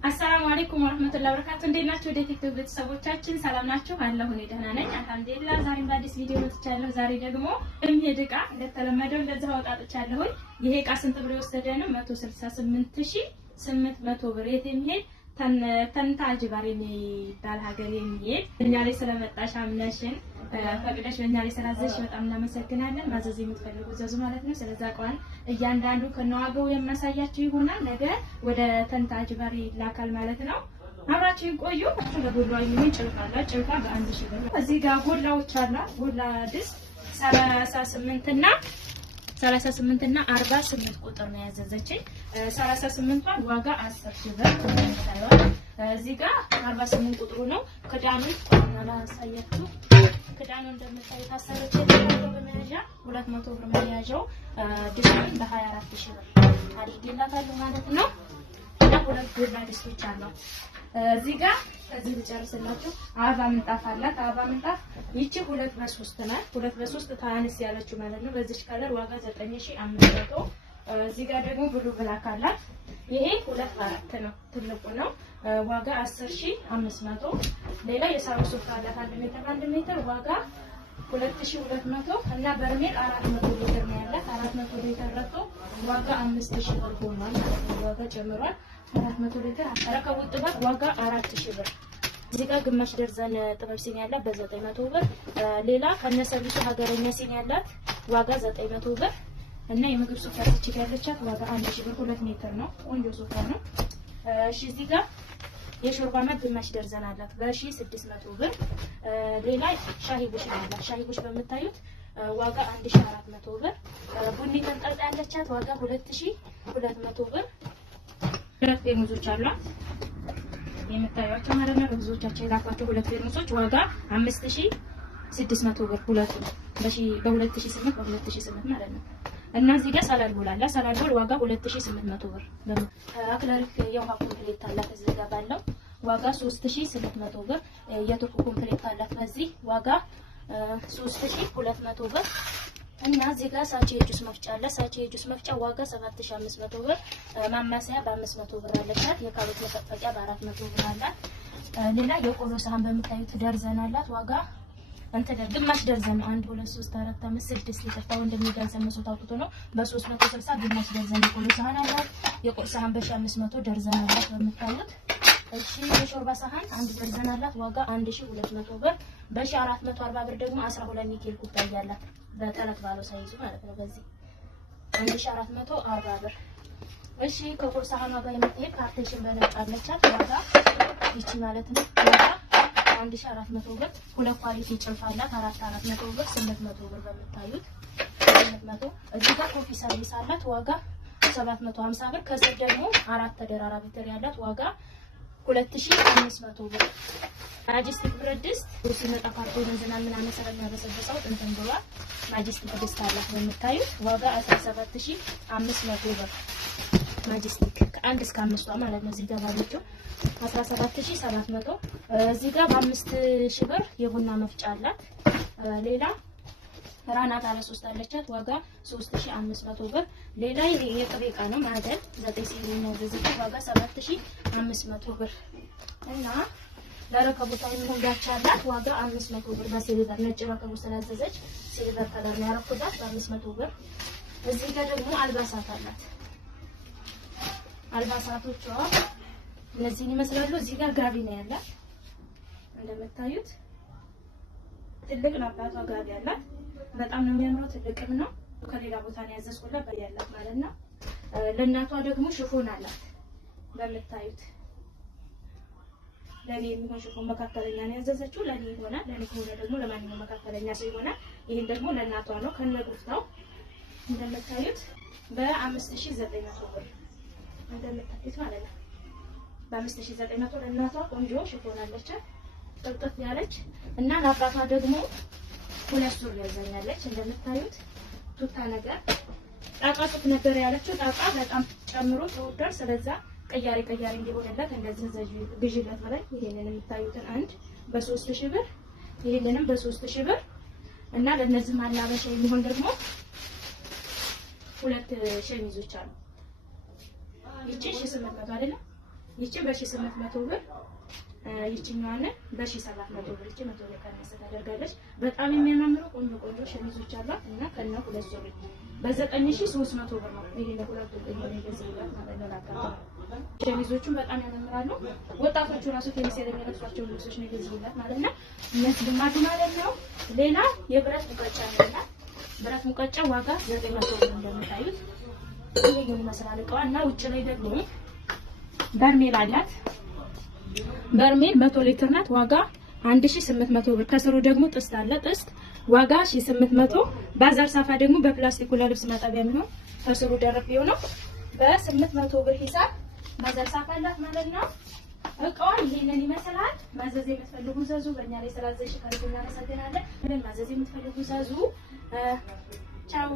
አሰላሙ አለይኩም ወራህመቱላሂ ወበረካቱ። እንዴት ናችሁ? ወደ ቲክቶክ ቤተሰቦቻችን ሰላም ናችሁ? አለሁ እኔ ደህና ነኝ አልሐምዱሊላህ። ዛሬም በአዲስ ቪዲዮ መጥቻለሁ። ዛሬ ደግሞ የሚሄድ እቃ እንደተለመደው እንደዚህ አወጣጥቻለሁ። ይሄ እቃ ስንት ብር የወሰደ ነው? 168800 ብር። የት የሚሄድ ተንታ ጅባር የሚባል ሀገር የሚሄድ እኛ ላይ ስለመጣሽ አምነሽን ፈቅደሽ በእኛ ላይ ስላዘዝሽ በጣም እናመሰግናለን። ማዘዝ የምትፈልጉ ዘዙ ማለት ነው። ስለዚህ አቋን እያንዳንዱ ከነዋጋው የማሳያችሁ ይሆናል። ነገ ወደ ተንታ ጅባር ይላካል ማለት ነው። አብራችሁ ቆዩ። ለጎላ ይሁን ጭልፋላ ጭልፋ በ1000 ብር። እዚህ ጋር ጎላዎች አላ ጎላ ድስት 38 እና 48 ቁጥር ነው ያዘዘችኝ። 38ቷን ዋጋ 10000 ብር ታይዋል። እዚህ ጋር 48 ቁጥሩ ነው። ክዳኑ አላሳያችሁ። ክዳኑ እንደምታዩት ታሰረች በመያዣ 200 ብር መያዣው ድስቱን በ24000 ብር አድርጌላታለሁ ማለት ነው። እና ሁለት ጎላ ድስቶች አሏት። እዚህ ጋር እዚህ ልጨርስላችሁ። አበባ ምንጣፍ አላት። አበባ ምንጣፍ ይቺ 2 በ3 ናት። 2 በ3 ታንስ ያለችው ማለት ነው። በዚህ ከለር ዋጋ 9500። እዚህ ጋር ደግሞ ብሉ ብላክ አላት። ይሄ 2 በ4 ነው፣ ትልቁ ነው። ዋጋ 10500። ሌላ የሳሩ ሶፋ አላት 1 ሜትር ዋጋ 2200 እና በርሜል 400 ሊትር ነው ያላት። 400 ሊትር ረቶ ዋጋ 5000 ብር ሆኗል። ዋጋ ጨምሯል። 400 ሊትር ረከቡት ጥበት ዋጋ 4000 ብር። እዚህ ጋር ግማሽ ደርዘን ጥበብ ሲኒ ያላት በ900 ብር። ሌላ ከነሰርቪሱ ሀገረኛ ሲኒ ያላት ዋጋ 900 ብር እና የምግብ ሶፋ ትችል ያለቻት ዋጋ 1000 ብር። 2 ሜትር ነው፣ ቆንጆ ሶፋ ነው። እሺ እዚህ ጋር የሾርባ መግ ግማሽ ደርዘን አላት በ1600 ብር። ሌላ ሻሂ ቡሽ አላት። ሻሂ ቡሽ በምታዩት ዋጋ 1400 ብር። ቡኒ ተንጠልጣይ ያለቻት ዋጋ 2200 ብር። ሁለት ፌርሙዞች አሏት የምታዩዋቸው ማለት ነው። ብዙዎቻቸው የላኳቸው ሁለት ፌርሙዞች ዋጋ 5600 ብር። ሁለቱ በ2008 በ2008 ማለት ነው። እና እዚህ ጋር ሳላድ ቦል አለ። ሳላድ ቦል ዋጋ 2800 ብር። አክለሪክ የውሃ ኮምፕሌት አላት። እዚህ ጋር ባለው ዋጋ 3800 ብር። የቱርክ ኮምፕሌት አላት። በዚህ ዋጋ 3200 ብር። እና እዚህ ጋር ሳቼ ጁስ መፍጫ አለ። ሳቼ ጁስ መፍጫ ዋጋ 7500 ብር። ማማሰያ በ500 ብር አለቻት። የካሮት መፈቅፈቂያ በ400 ብር አላት። ሌላ የቆሎ ሳህን በምታዩት ደርዘን አላት። ዋጋ ግማሽ ደርዘን 1 2 3 4 5 6 ሊተፋው እንደሚደርዘን መስዋዕት አውጥቶ ነው። በ360 ግማሽ ደርዘን የቆሎ ሳህን አላት። የቆሎ ሳህን በ1500 ደርዘን አላት በምታዩት። እሺ የሾርባ ሳህን 1 ደርዘን አላት። ዋጋ 1200 ብር። በ1440 ብር ደግሞ 12 ኒኬል ኩባያ አላት። በጠለት ባለው ሳይዙ ማለት ነው። በዚህ 1440 ብር። እሺ ከቆሎ ሳህን ዋጋ የምትሄድ ፓርቴሽን በነጭ አለቻት። ዋጋ ይቺ ማለት ነው ዋጋ 1400 ብር። ሁለት ኳሊቲ ጭልፋ አላት 400 ብር። 800 ብር በምታዩት 800። እዚህ ጋር ኮፊ ሰርቪስ አላት። ዋጋ 750 ብር። ከስር ደግሞ 4 ተደራራቢ ትሪ ያላት ዋጋ 2500 ብር። ማጂስቲክ ብረት ድስት ሲመጣ ካርቶን ዝናብ ምናምን ስለሚያበሰብሰው እንትን ብሏል። ማጂስቲክ ድስት አላት በምታዩት ዋጋ 17500 ብር። ማጂስቲክ ከ1 እስከ 5 ማለት ነው። እዚህ ጋር ባለችው 17700። እዚህ ጋር በ5000 ብር የቡና መፍጫ አላት። ሌላ ራና ባለ 3 አለቻት። ዋጋ 3500 ብር። ሌላ የጥሬ ዕቃ ነው ማዕደን 9 ሲኒ ነው። በዚህ ዋጋ 7500 ብር። እና ለረከቦት የሚሆን ጋቻ አላት። ዋጋ 500 ብር። በሲልቨር ነጭ ረከቦት ስላዘዘች ሲልቨር ከለር ነው ያረኩላት በ500 ብር። እዚህ ጋር ደግሞ አልባሳት አላት። አልባሳቶቿ እነዚህን ይመስላሉ። እዚህ ጋር ጋቢ ነው ያላት እንደምታዩት ትልቅ ናባቷ ጋቢ አላት። በጣም ነው የሚያምረው። ትልቅም ነው። ከሌላ ቦታ ነው ያዘዝኩላት በያላት ማለት ነው። ለእናቷ ደግሞ ሽፎን አላት በምታዩት ለኔ የሚሆን ሽፎን መካከለኛ ነው ያዘዘችው። ለኔ ይሆናል። ለኔ ከሆነ ደግሞ ለማንኛውም መካከለኛ ሰው ይሆናል። ይሄን ደግሞ ለእናቷ ነው ከነጉፍታው እንደምታዩት በ5900 ብር እንደምታዩት ማለት ነው። በ5900 ለእናቷ ቆንጆ ሽፎን አለቻት ጥልጥፍ ያለች። እና ለአባቷ ደግሞ ሁለት ሱሪ ያዘኛለች እንደምታዩት ቱታ ነገር ጣቃ ጡት ነገር ያለችው ጣቃ በጣም ጨምሮ ተወዷል። ስለዛ ቀያሪ እንዲሆንለት እንደዚህ ግዢለት ብለን ይሄንን የምታዩትን አንድ በ3000 ብር ይሄንንም በ3000 ብር እና ለነዚህ ማላበሻ የሚሆን ደግሞ ሁለት ሸሚዞች አሉ። ይቺ 800 አይደለም ይቺ በ1800 ብር ይችኛዋን በ1700 ብር ይቺ 100 ብር ቀነስ ታደርጋለች። በጣም የሚያማምሩ ቆንጆ ሸሚዞች አሏት እና ከነ ሁለት ሱሪ በ9300 ብር ነው። ይሄ ለሁለቱ ይሄ ገዝላት ማለት ነው። ሸሚዞቹን በጣም ያማምራሉ። ወጣቶቹ ራሱ ቴኒስ የሚለብሷቸው ልብሶች ነው ገዝላት ማለት ነው። እነዚህ ግማዱ ማለት ነው። ሌላ የብረት ሙቀጫ ነው። ብረት ሙቀጫ ዋጋ 900 ብር እንደምታዩት ይሄ ይመስላል እቃዋ እና ውጭ ላይ ደግሞ በርሜል አላት። በርሜል 100 ሊትር ናት። ዋጋ 1800 ብር። ከስሩ ደግሞ ጥስት አለ። ጥስት ዋጋ 1800። ባዛር ሳፋ ደግሞ በፕላስቲክ ለልብስ ማጠቢያ የሚሆን ከስሩ ደረብ ነው በ800 ብር ሂሳብ ባዛር ሳፋ አላት ማለት ነው። እቃው ይሄንን ይመስላል። ማዘዝ የምትፈልጉ ዘዙ። በእኛ ላይ ስላዘዝሽ ከልብ እናመሰግናለን። ማዘዝ የምትፈልጉ ዘዙ። ቻው